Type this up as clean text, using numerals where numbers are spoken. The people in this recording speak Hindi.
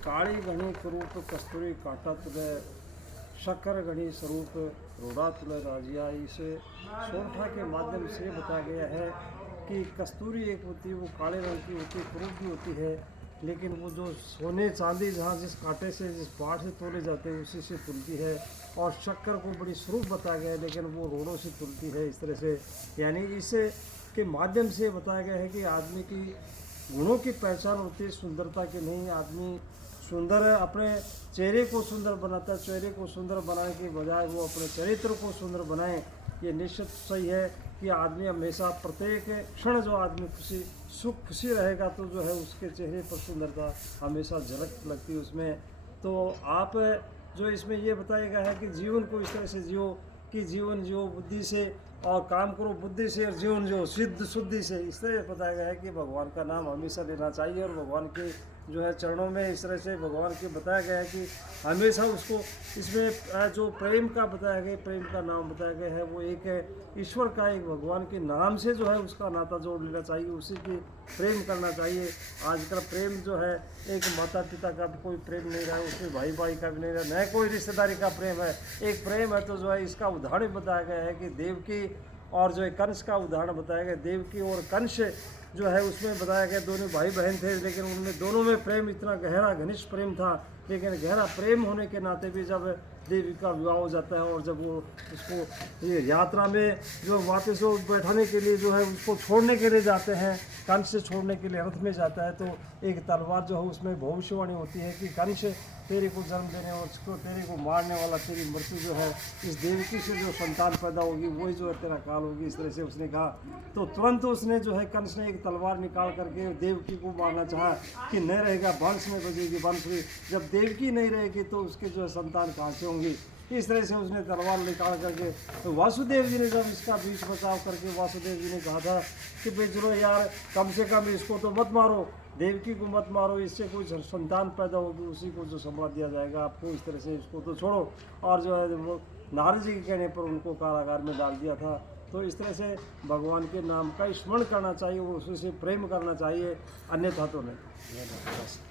काली घनी कुरूप कस्तूरी काटा तुले शक्कर घनी स्वरूप रोड़ा तुले राजिया। इसे सोरठा के माध्यम से बताया गया है कि कस्तूरी एक होती है, वो काले रंग की होती है, कुरूप भी होती है, लेकिन वो जो सोने चांदी जहाँ जिस कांटे से जिस पहाड़ से तोले जाते हैं उसी से तुलती है। और शक्कर को बड़ी स्वरूप बताया गया है, लेकिन वो रोड़ों से तुलती है इस तरह से। यानी इसे के माध्यम से बताया गया है कि आदमी की गुणों की पहचान होती है, सुंदरता की नहीं। आदमी सुंदर अपने चेहरे को सुंदर बनाता है, चेहरे को सुंदर बनाने के बजाय वो अपने चरित्र को सुंदर बनाए। ये निश्चित सही है कि आदमी हमेशा प्रत्येक क्षण जो आदमी खुशी रहेगा तो जो है उसके चेहरे पर सुंदरता हमेशा झलक लगती है उसमें। तो आप जो इसमें ये बताया गया है कि जीवन को इस तरह से जियो कि जीवन जियो बुद्धि से और काम करो बुद्धि से, और जीवन जो सिद्ध शुद्धि से। इस तरह बताया गया है कि भगवान का नाम हमेशा लेना चाहिए और भगवान के जो है चरणों में इस तरह से भगवान के बताया गया है कि हमेशा उसको इसमें जो प्रेम का बताया गया, प्रेम का नाम बताया गया है, वो एक ईश्वर का एक भगवान के नाम से जो है उसका नाता जोड़ लेना चाहिए, उसी की प्रेम करना चाहिए। आजकल प्रेम जो है एक माता पिता का भी कोई प्रेम नहीं रहा, उसमें भाई भाई का भी नहीं रहा, न कोई रिश्तेदारी का प्रेम है। एक प्रेम है तो जो है इसका उदाहरण बताया गया है कि देवकी और जो है कंस का उदाहरण बताया गया। देवकी और कंस जो है उसमें बताया गया दोनों भाई बहन थे, लेकिन उनमें दोनों में प्रेम इतना गहरा घनिष्ठ प्रेम था। लेकिन गहरा प्रेम होने के नाते भी जब देवी का विवाह हो जाता है और जब वो उसको ये यात्रा में जो वापस वो बैठाने के लिए जो है उसको छोड़ने के लिए जाते हैं, कंस से छोड़ने के लिए रथ में जाता है, तो एक तलवार जो है उसमें भविष्यवाणी होती है कि कंस तेरे को जन्म देने और उसको तेरे को मारने वाला तेरी मृत्यु जो है इस देवकी से जो संतान पैदा होगी वही जो है तेरा काल होगी। इस तरह से उसने कहा। तो तुरंत उसने जो है कंस ने एक तलवार निकाल करके देवकी को मारना चाहा कि नहीं रहेगा, वंश में बजेगी वंश। जब देवकी नहीं रहेगी तो उसके जो है संतान कहाँ से होंगी। इस तरह से उसने तलवार निकाल करके तो वासुदेव जी ने जब इसका बीच बचाव करके वासुदेव जी ने कहा था कि भाई चलो यार कम से कम इसको तो मत मारो, देवकी को मत मारो, इससे कोई संतान पैदा होगी उसी को जो संभाल दिया जाएगा आपको, इस तरह से इसको तो छोड़ो। और जो है वो नारद जी के कहने पर उनको कारागार में डाल दिया था। तो इस तरह से भगवान के नाम का स्मरण करना चाहिए और उसी से प्रेम करना चाहिए, अन्यथा तो नहीं।